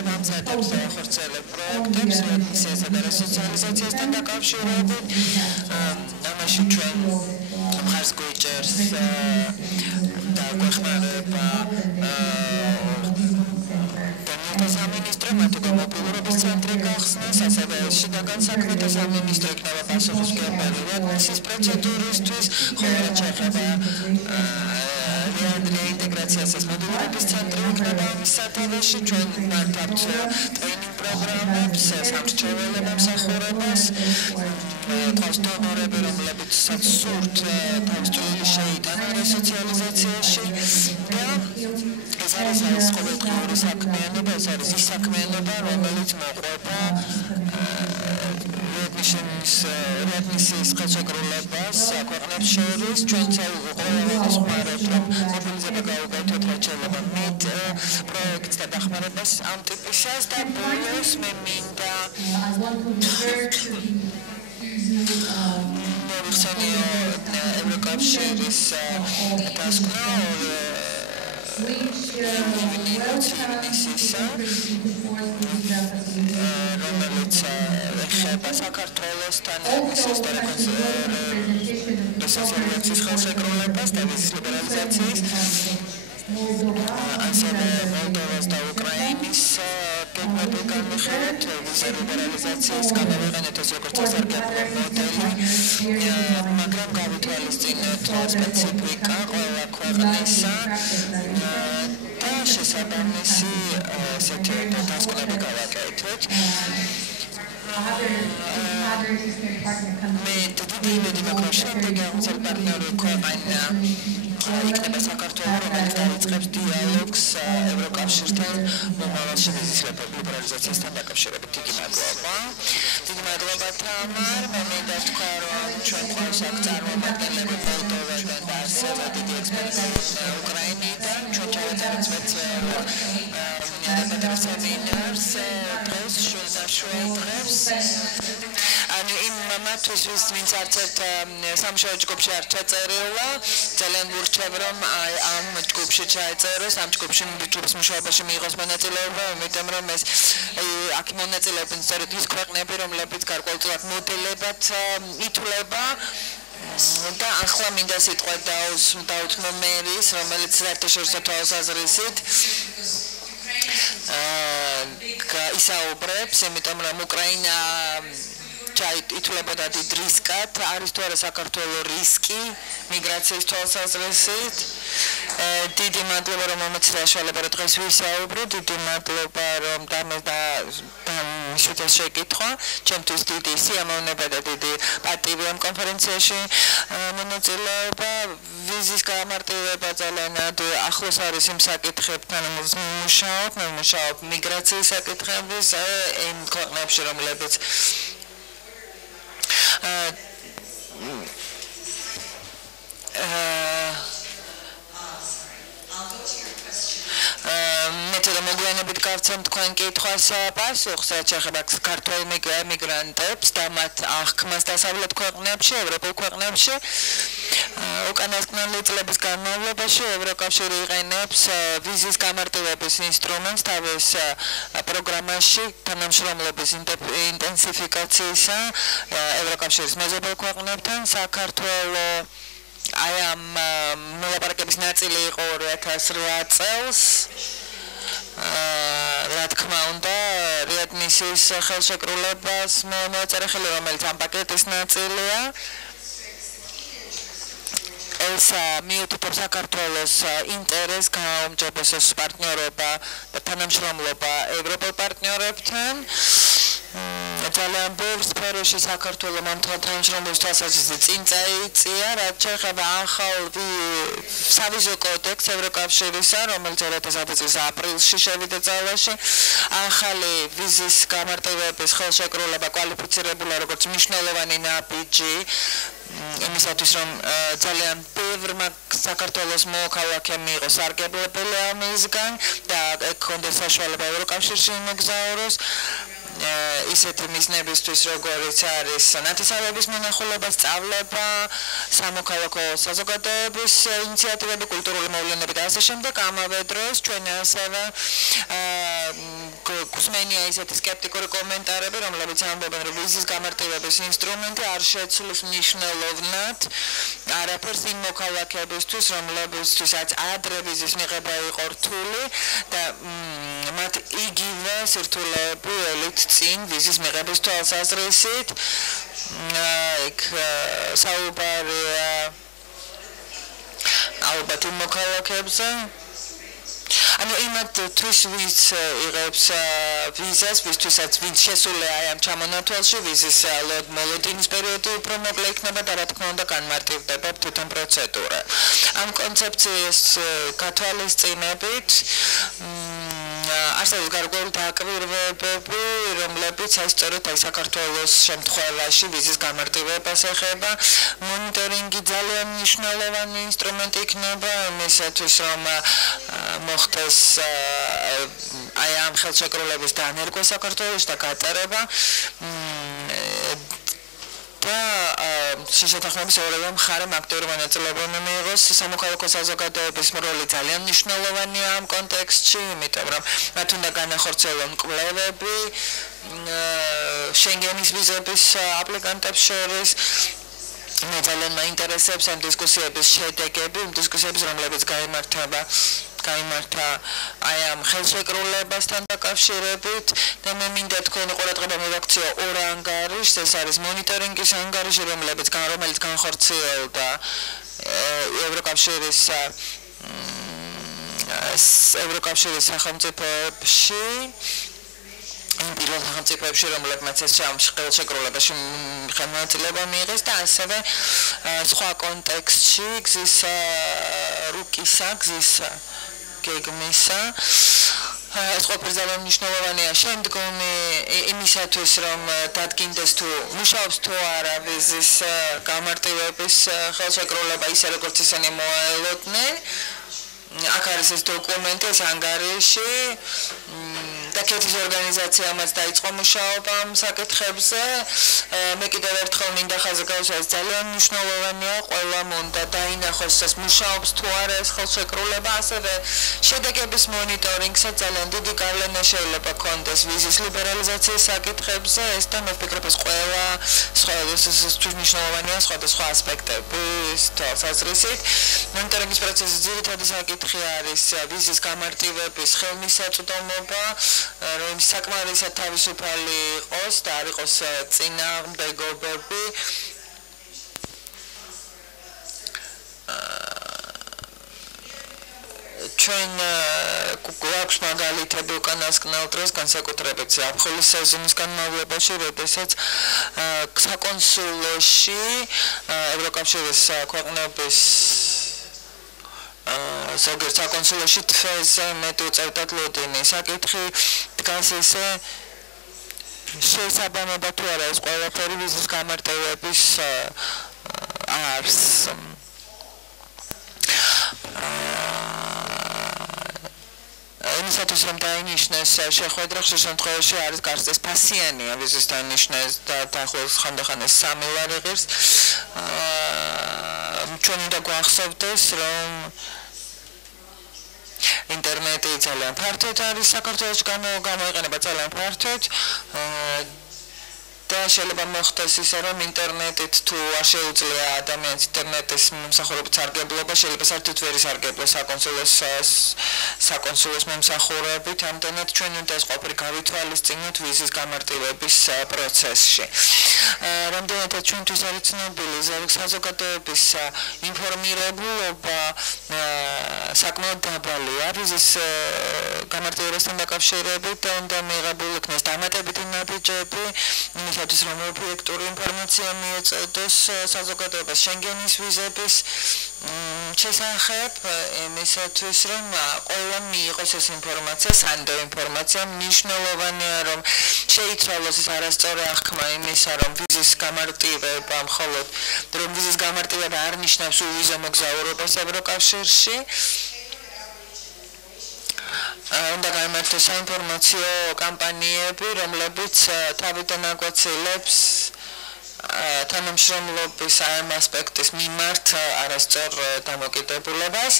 ემამზადებს და ახორციელებს პროექტებს რედმისიასა და რესოციალიზაციასთან დაკავშირებით. ამაში ჩვენ მხარს გვიჭერს და გვეხმარება სამინისტრო მათი მობილურობის ცენტრი გახსნას, ასევე შინაგან საქმეთა სამინისტრო იქნება პასუხისმგებელი რედმისის პროცედურისთვის, ხოლო ჩეხება რეინტეგრაციას მობილურობის ცენტრი იქნება ამის სათავეში. ჩვენ მართავთ ტრეინინგ პროგრამებს, სამრჩეველ ემსახურებას, თავს დონორები, რომლებიცაც სურთ თავს წვლილი შეიტანონ რესოციალიზაციაში და ეს არის ყოველდღიური საქმიანობა, ეს არის ის საქმიანობა, რომელიც მოყვება რედმისის ხელშეკრულებას ქვეყნებს შორის. ჩვენ ყველას ვხმარებთ, რომ მობილიზება გაუგავთოთ, რაც შეიძლება მეტ პროექტს და დახმარებას ამ ტიპისას და ბოლოს მე მინდა მოვიხსენიო ევროკავშირის დასკვნა რომელიც ეხება საქართველოსთან რესოციალიზაციის ხელშეკრულებას და მის ლიბერალიზაციის, ასევე მოლდოვას და უკრაინის გეგმები განვიხილოთ, ვიზა ლიბერალიზაციის გამოვიყენეთ ეს როგორც სასარგებლო მოდელი, მაგრამ გავითვალისწინოთ სპეციფიკა ყველა ქვეყნისა და შესაბამისი ესეთი დასკვნები გავაკეთოთ. მე დიდი იმედი მაქვს, რომ შემდეგი პარტნიორი ქვეყანა იქნება საქართველო, რომელიც დაიწყებს დიალოგს ევროკავშირთან მომავალში ვიზის ლიბერალიზაციასთან დაკავშირებით. დიდი მადლობა. დიდი მადლობა თამარ. მე მინდა თქვა, რომ ჩვენ ყავს აქ წარმომადგენლები მოლდოვიდან და ასევე დიდი ექსპერტები უკრაინიდან. ჩვენ ჩავაწერეთ სპეციალურ სემინარს დღეს შუა დღეს. იმ მათთვის ვინც არც ერთ სამუშაო ჯგუფში არ ჩაწერილა, ძალიან ვურჩევ, რომ ამ ჯგუფში ჩაეწეროს, ამ ჯგუფში მუშაობაში მიიღოს მონაწილეობა, იმიტომ რომ ეს აქ მონაწილეობენ სწორედ ის ქვეყნები, რომლებიც გარკვეულწილად მოდელებად ითვლება. და ახლა მინდა სიტყვა დაუთმო მერის, რომელიც საერთაშორისო თვალსაზრისით ისაუბრებს, იმიტომ რომ უკრაინა ითვლებოდა დიდ რისკად, არის თუ არა საქართველოს რისკი მიგრაციის თვალსაზრისით. დიდი მადლობა, რომ მომეცილაშვალება, რომ დღეს ვისაუბროთ, დიდი მადლობა, რომ დამიშვა შეკითხვა, ჩემთვის დიდი სიამოვნება და დიდი პატივი ამ კონფერენციაში მონაწილეობა. ვიზის გამარტივება ძალიან ახლოს არის იმ საკითხებთან, მე მუშაობ მიგრაციის საკითხების იმ ქვეყნებში, რომლებიც მეთოდა მოგვიანებით გავცემ თქვენ კითხვას პასუხს, რაც ეხება ქართველ მიგრანტებს და მათ აღქმას დასავლეთ ქვეყნებში, ევროპულ ქვეყნებში. უკანასკნელი წლების განმავლობაში ევროკავშირი იყენებს ვიზის გამარტივების ინსტრუმენტს თავის პროგრამაში თანამშრომლობის ინტენსიფიკაციისა ევროკავშირის მეზობელ ქვეყნებთან. საქართველო აი ამ მოლაპარაკების ნაწილი იყო 2008 წელს. რა თქმა უნდა, რედმისის ხელშეკრულებას მოაწერა ხელი, რომელიც ამ პაკეტის ნაწილია. ეს მიუთითებს საქართველოს ინტერესს გააუმჯობესოს პარტნიორობა და თანამშრომლობა ევროპულ პარტნიორებთან. ძალიან ბევრ სფეროში საქართველო თანამშრომლობის თვალსაზრისით წინ წაიწია, რაც შეეხება ახალ სავიზო კოდექსს ევროკავშირისა, რომელიც 2010 წლის აპრილში შევიდა ძალაში. ახალი ვიზის გამარტივების ხელშეკრულება კვალიფიცირებულა როგორც მნიშვნელოვანი ნაბიჯი იმისათვის, რომ ძალიან ბევრმა საქართველოს მოქალაქემ მიიღოს სარგებლობები ამისგან და ჰქონდეს საშუალება ევროკავშირში იმოგზაუროს. ისეთი მიზნებისთვის, როგორც არის ნათესავების მონახულება, სწავლება, სამოქალაქო საზოგადოების ინიციატივები, კულტურული მოვლენები და ასე შემდეგ. ამავე დროს ჩვენ ასევე მოსმენია ისეთი სკეპტიკური კომენტარები, რომლებიც ამბობენ, რომ ვიზის გამარტივების ინსტრუმენტი არ შეცვლის მნიშვნელოვნად არაფერს იმ მოქალაქეებისთვის, რომლებისთვისაც ადრე ვიზის მიღება იყო რთული და მათ იგივე სირთულეები ელით წინ ვიზის მიღების თვალსაზრისით. იქ საუბარია ალბათ იმ მოქალაქეებზე. ანუ იმათთვის ვის იღებს ვიზას, ვისთვისაც ვინც შესულია აი ამ ჩამონათვალში, ვიზის მოლოდინის პერიოდი უფრო მოკლე იქნება და რა თქმა უნდა განმარტივდება თვითონ პროცედურა. ამ კონცეფციის გათვალისწინებით არსებობს გარკვეული დაკვირვებები, რომლებიც აი სწორედ აი საქართველოს შემთხვევაში ვიზის გამარტივებას ეხება. მონიტორინგი ძალიან მნიშვნელოვანი ინსტრუმენტი იქნება იმისათვის, რომ მოხდეს აი ამ ხელშეკრულების დანერგვა საქართველოში და გატარება და შეთანხმების ორივე მხარემ აქტიური მონაწილეობა მიიღოს. სამოქალაქო საზოგადოების როლი ძალიან მნიშვნელოვანია ამ კონტექსტში, იმიტომ რომ მათ უნდა განახორციელონ კვლევები შენგენის ვიზების აპლიკანტებს შორის. მე ძალიან მაინტერესებს ამ დისკუსიების შედეგები, დისკუსიების რომლებიც გაიმართა აი ამ ხელშეკრულებასთან დაკავშირებით და მე მინდა თქვენი ყურადღება მივაქციო ორ ანგარიშს. ეს არის მონიტორინგის ანგარიში, რომელიც განხორციელდა ევროკავშირის სახელმწიფოებში. პირველ სახელმწიფოებში, რომლებმაც ეს ხელშეკრულებაში მონაწილეობა მიიღეს და ასევე სხვა კონტექსტში გზის რუკისა, გზის გეგმისა. ეს ყველაფერი ძალიან მნიშვნელოვანია შემდგომი იმისათვის, რომ დადგინდეს თუ მუშაობს თუ არა ვიზის გამარტივების ხელშეკრულება ისე როგორც ისინი მოელოდნენ. აქ არის ეს დოკუმენტი, ეს ანგარიში და კეთის ორგანიზაციამაც დაიწყო მუშაობა ამ საკითხებზე. მე კიდევ ერთხელ მინდა ხაზი გავუსვა, ეს ძალიან მნიშვნელოვანია, ყველამ უნდა დაინახოს ეს მუშაობს თუ არა ეს ხელშეკრულება, ასევე შედეგების მონიტორინგსაც ძალიან დიდი გავლენა შეიძლება ჰქონდეს ვიზის ლიბერალიზაციის საკითხებზე. ეს და მე ვფიქრობ, ეს ყველა მნიშვნელოვანია სხვადასხვა ასპექტების თვალსაზრისით. მონიტორინგის პროცესის ძირითადი საკითხი არის ვიზის გამარტივების ხელმისაწვდომობა, რომ საკმარისად თავისუფალი იყოს და არ იყოს წინააღმდეგობები. ჩვენ გვაქვს მაგალითები უკანასკნელ დროს, განსაკუთრებით ზაფხულის სეზონის განმავლობაში, როდესაც საკონსულოში ევროკავშირის ქვეყნების ზოგიერთ საკონსულოში თვეზე მეტი უწევდათ ლოდინი. საკითხი დგას ისე შესაბამება თუ არა ეს ყველაფერი ვიზის გამარტივების არსს. იმისათვის რომ დაინიშნეს შეხვედრა, ხშირ შემთხვევაში არის გარსდეს ფასიანია ვიზის დაინიშნეს და დაახლოებით ხანდახან ეს 3 ლარი ღირს. ჩვენ უნდა გვახსოვდეს, რომ ინტერნეტი ძალიან ფართოდ არის საქართველოში გამოიყენება ძალიან ფართოდ და შეიძლება მოხდეს ისე, რომ ინტერნეტით თუ არ შეუძლია ადამიანს ინტერნეტის მომსახურებით სარგებლობა, შეიძლება საერთოდ ვერ ისარგებლოს საკონსულოს მომსახურებით. ამდენად ჩვენ უნდა ეს ყველაფერი გავითვალისწინოთ ვიზის გამარტივების პროცესში. რამდენადაც ჩვენთვის არის ცნობილი საზოგადოების ინფორმირებულობა საკმაოდ დაბალია ვიზის გამარტივებასთან დაკავშირებით და უნდა მიიღებული იქნეს დამატებითი ნაბიჯები იმისათვის, რომ ობიექტური ინფორმაცია მიეწოდოს საზოგადოებას შენგენის ვიზების შესახებ, იმისათვის, რომ ყველამ მიიღოს ეს ინფორმაცია, სანდო ინფორმაცია. მნიშვნელოვანია, რომ შეიცვალოს ეს არასწორი აღქმა იმისა, რომ ვიზის გამარტივება მხოლოდ რომ ვიზის გამარტივება არ ნიშნავს უვიზო მოგზაურობას ევროკავშირში. უნდა გაიმართოს საინფორმაციო კამპანიები, რომლებიც თავიდან აგვაცილებს თანამშრომლობის ამ ასპექტის მიმართ არასწორ დამოკიდებულებას.